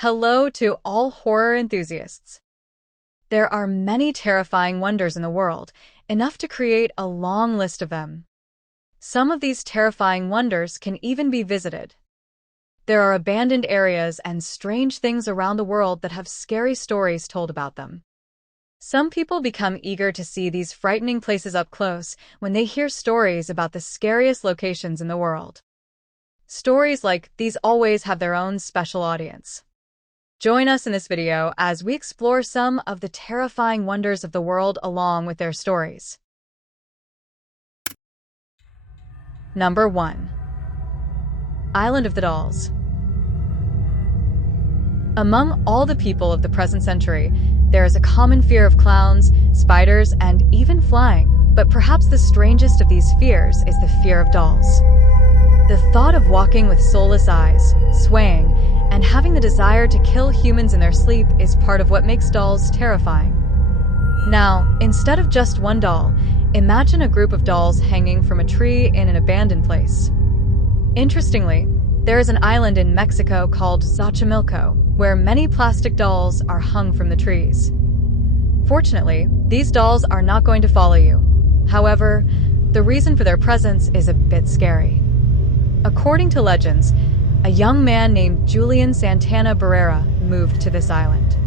Hello to all horror enthusiasts. There are many terrifying wonders in the world, enough to create a long list of them. Some of these terrifying wonders can even be visited. There are abandoned areas and strange things around the world that have scary stories told about them. Some people become eager to see these frightening places up close when they hear stories about the scariest locations in the world. Stories like these always have their own special audience. Join us in this video as we explore some of the terrifying wonders of the world along with their stories. Number 1. Island of the Dolls. Among all the people of the present century, there is a common fear of clowns, spiders, and even flying, but perhaps the strangest of these fears is the fear of dolls. The thought of walking with soulless eyes, swaying, and having the desire to kill humans in their sleep is part of what makes dolls terrifying. Now, instead of just one doll, imagine a group of dolls hanging from a tree in an abandoned place. Interestingly, there is an island in Mexico called Xochimilco, where many plastic dolls are hung from the trees. Fortunately, these dolls are not going to follow you. However, the reason for their presence is a bit scary. According to legends, a young man named Julian Santana Barrera moved to this island.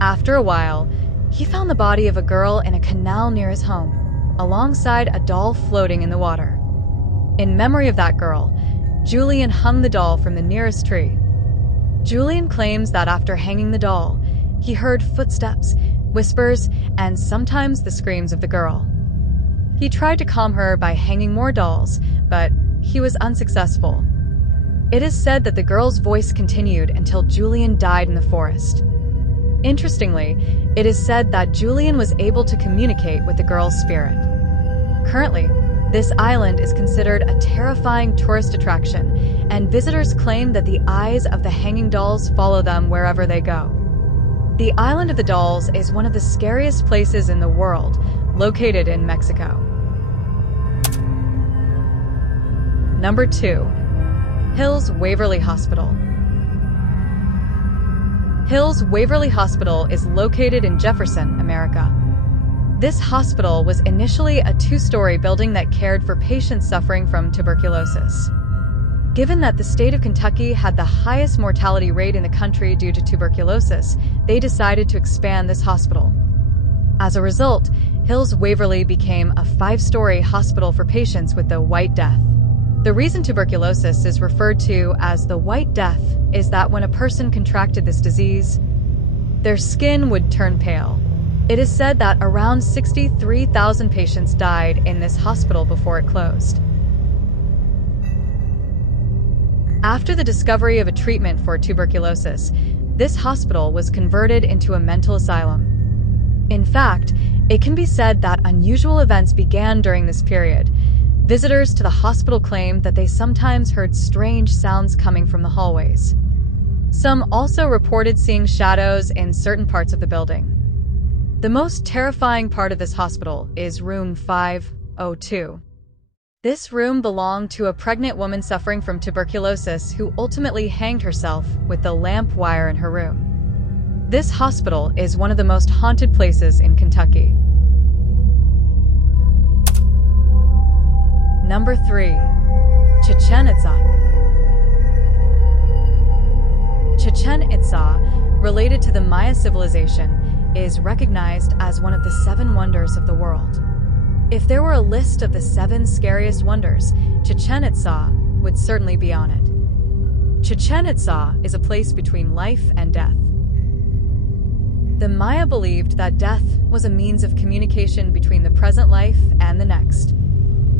After a while, he found the body of a girl in a canal near his home, alongside a doll floating in the water. In memory of that girl, Julian hung the doll from the nearest tree. Julian claims that after hanging the doll, he heard footsteps, whispers, and sometimes the screams of the girl. He tried to calm her by hanging more dolls, but he was unsuccessful. It is said that the girl's voice continued until Julian died in the forest. Interestingly, it is said that Julian was able to communicate with the girl's spirit. Currently, this island is considered a terrifying tourist attraction, and visitors claim that the eyes of the hanging dolls follow them wherever they go. The Island of the Dolls is one of the scariest places in the world, located in Mexico. Number 2. Hills Waverly Hospital. Hills Waverly Hospital is located in Jefferson, America. This hospital was initially a 2-story building that cared for patients suffering from tuberculosis. Given that the state of Kentucky had the highest mortality rate in the country due to tuberculosis, they decided to expand this hospital. As a result, Hills Waverly became a 5-story hospital for patients with the White Death. The reason tuberculosis is referred to as the White Death is that when a person contracted this disease, their skin would turn pale. It is said that around 63,000 patients died in this hospital before it closed. After the discovery of a treatment for tuberculosis, this hospital was converted into a mental asylum. In fact, it can be said that unusual events began during this period. Visitors to the hospital claimed that they sometimes heard strange sounds coming from the hallways. Some also reported seeing shadows in certain parts of the building. The most terrifying part of this hospital is room 502. This room belonged to a pregnant woman suffering from tuberculosis who ultimately hanged herself with the lamp wire in her room. This hospital is one of the most haunted places in Kentucky. Number 3. Chichen Itza. Chichen Itza, related to the Maya civilization, is recognized as one of the 7 wonders of the world. If there were a list of the 7 scariest wonders, Chichen Itza would certainly be on it. Chichen Itza is a place between life and death. The Maya believed that death was a means of communication between the present life and the next.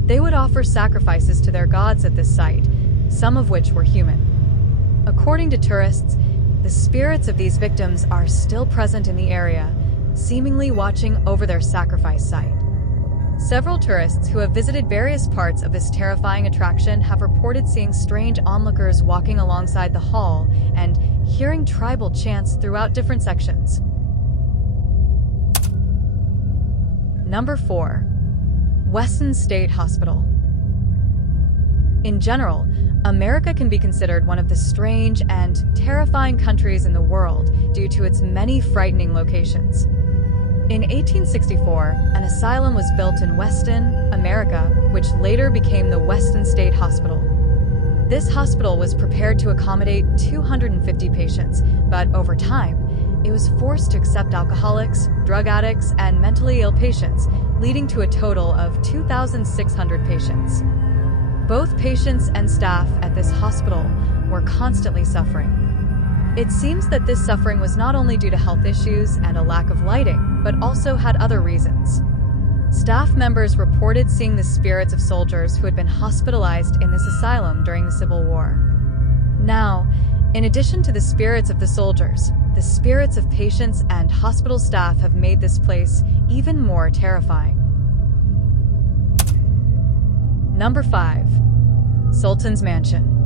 They would offer sacrifices to their gods at this site, some of which were human. According to tourists, the spirits of these victims are still present in the area, seemingly watching over their sacrifice site. Several tourists who have visited various parts of this terrifying attraction have reported seeing strange onlookers walking alongside the hall and hearing tribal chants throughout different sections. Number 4. Weston State Hospital. In general, America can be considered one of the strange and terrifying countries in the world due to its many frightening locations. In 1864, an asylum was built in Weston, America, which later became the Weston State Hospital. This hospital was prepared to accommodate 250 patients, but over time, it was forced to accept alcoholics, drug addicts, and mentally ill patients, leading to a total of 2,600 patients. Both patients and staff at this hospital were constantly suffering. It seems that this suffering was not only due to health issues and a lack of lighting, but also had other reasons. Staff members reported seeing the spirits of soldiers who had been hospitalized in this asylum during the Civil War. Now, in addition to the spirits of the soldiers, the spirits of patients and hospital staff have made this place even more terrifying. Number 5. Sultan's Mansion.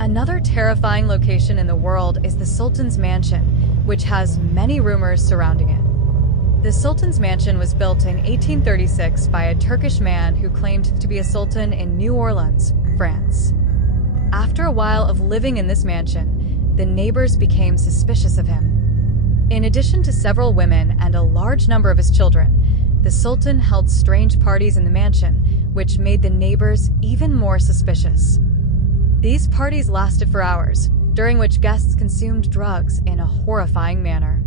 Another terrifying location in the world is the Sultan's Mansion, which has many rumors surrounding it. The Sultan's Mansion was built in 1836 by a Turkish man who claimed to be a sultan in New Orleans, France. After a while of living in this mansion, the neighbors became suspicious of him. In addition to several women and a large number of his children, the Sultan held strange parties in the mansion, which made the neighbors even more suspicious. These parties lasted for hours, during which guests consumed drugs in a horrifying manner.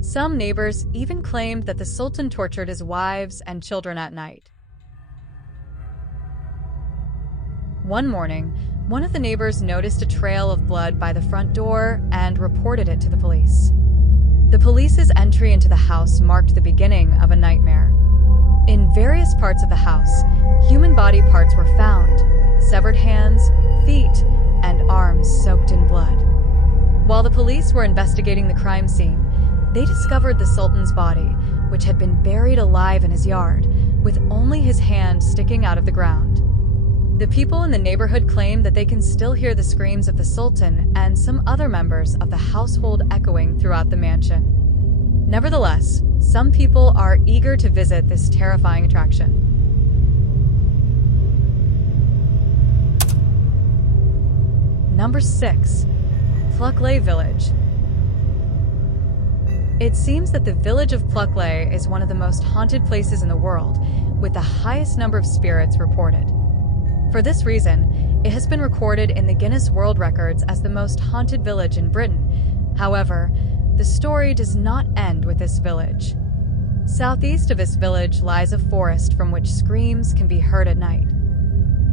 Some neighbors even claimed that the Sultan tortured his wives and children at night. One morning, one of the neighbors noticed a trail of blood by the front door and reported it to the police. The police's entry into the house marked the beginning of a nightmare. In various parts of the house, human body parts were found, severed hands, feet, and arms soaked in blood. While the police were investigating the crime scene, they discovered the Sultan's body, which had been buried alive in his yard, with only his hand sticking out of the ground. The people in the neighborhood claim that they can still hear the screams of the Sultan and some other members of the household echoing throughout the mansion. Nevertheless, some people are eager to visit this terrifying attraction. Number 6. Pluckley Village. It seems that the village of Pluckley is one of the most haunted places in the world, with the highest number of spirits reported. For this reason, it has been recorded in the Guinness World Records as the most haunted village in Britain. However, the story does not end with this village. Southeast of this village lies a forest from which screams can be heard at night.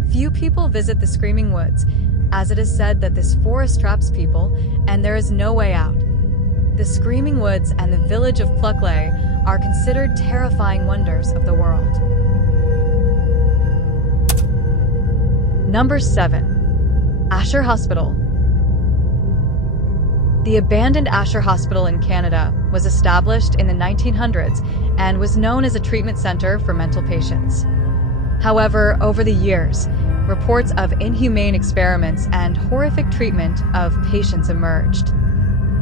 Few people visit the Screaming Woods, as it is said that this forest traps people and there is no way out. The Screaming Woods and the village of Pluckley are considered terrifying wonders of the world. Number 7. Asher Hospital. The abandoned Asher Hospital in Canada was established in the 1900s and was known as a treatment center for mental patients. However, over the years, reports of inhumane experiments and horrific treatment of patients emerged.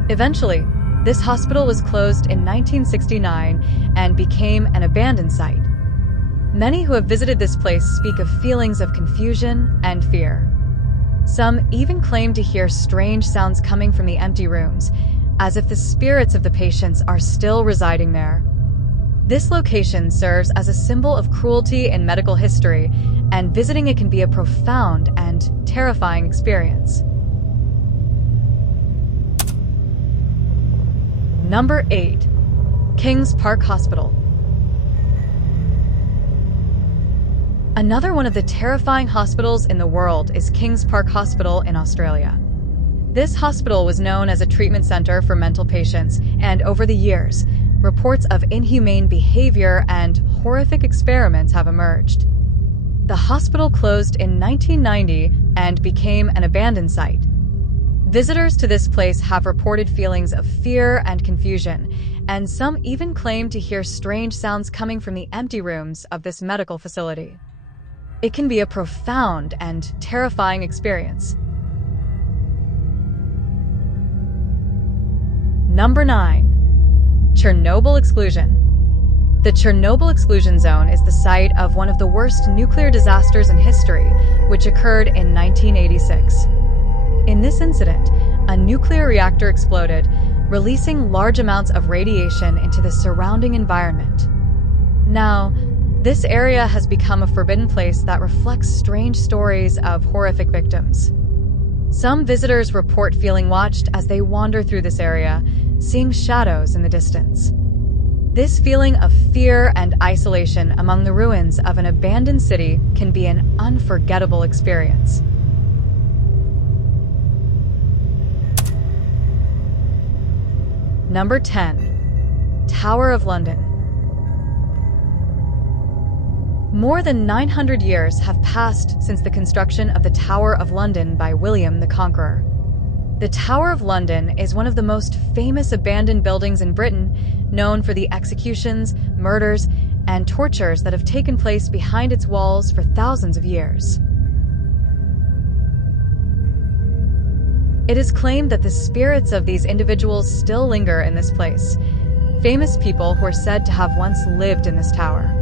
Eventually, this hospital was closed in 1969 and became an abandoned site. Many who have visited this place speak of feelings of confusion and fear. Some even claim to hear strange sounds coming from the empty rooms, as if the spirits of the patients are still residing there. This location serves as a symbol of cruelty in medical history, and visiting it can be a profound and terrifying experience. Number 8. Kings Park Hospital. Another one of the terrifying hospitals in the world is Kings Park Hospital in Australia. This hospital was known as a treatment center for mental patients, and over the years, reports of inhumane behavior and horrific experiments have emerged. The hospital closed in 1990 and became an abandoned site. Visitors to this place have reported feelings of fear and confusion, and some even claim to hear strange sounds coming from the empty rooms of this medical facility. It can be a profound and terrifying experience. Number 9. Chernobyl Exclusion. The Chernobyl Exclusion Zone is the site of one of the worst nuclear disasters in history, which occurred in 1986. In this incident, a nuclear reactor exploded, releasing large amounts of radiation into the surrounding environment. Now, this area has become a forbidden place that reflects strange stories of horrific victims. Some visitors report feeling watched as they wander through this area, seeing shadows in the distance. This feeling of fear and isolation among the ruins of an abandoned city can be an unforgettable experience. Number 10. Tower of London. More than 900 years have passed since the construction of the Tower of London by William the Conqueror. The Tower of London is one of the most famous abandoned buildings in Britain, known for the executions, murders, and tortures that have taken place behind its walls for thousands of years. It is claimed that the spirits of these individuals still linger in this place, famous people who are said to have once lived in this tower.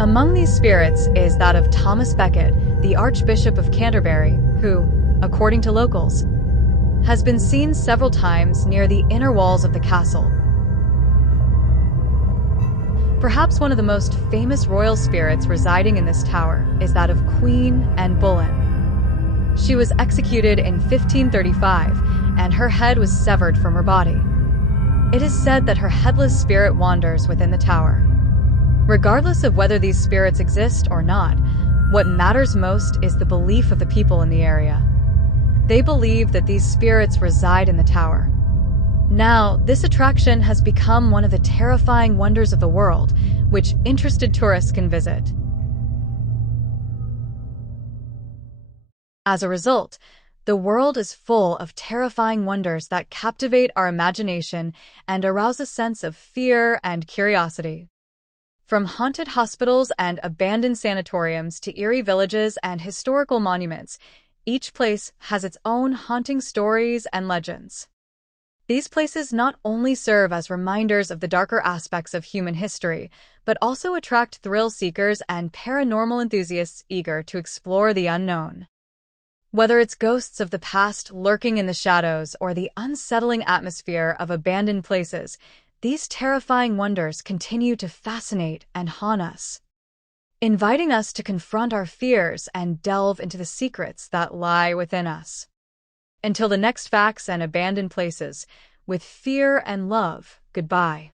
Among these spirits is that of Thomas Becket, the Archbishop of Canterbury, who, according to locals, has been seen several times near the inner walls of the castle. Perhaps one of the most famous royal spirits residing in this tower is that of Queen Anne Boleyn. She was executed in 1535, and her head was severed from her body. It is said that her headless spirit wanders within the tower. Regardless of whether these spirits exist or not, what matters most is the belief of the people in the area. They believe that these spirits reside in the tower. Now, this attraction has become one of the terrifying wonders of the world, which interested tourists can visit. As a result, the world is full of terrifying wonders that captivate our imagination and arouse a sense of fear and curiosity. From haunted hospitals and abandoned sanatoriums to eerie villages and historical monuments, each place has its own haunting stories and legends. These places not only serve as reminders of the darker aspects of human history, but also attract thrill seekers and paranormal enthusiasts eager to explore the unknown. Whether it's ghosts of the past lurking in the shadows or the unsettling atmosphere of abandoned places, these terrifying wonders continue to fascinate and haunt us, inviting us to confront our fears and delve into the secrets that lie within us. Until the next facts and abandoned places, with fear and love, goodbye.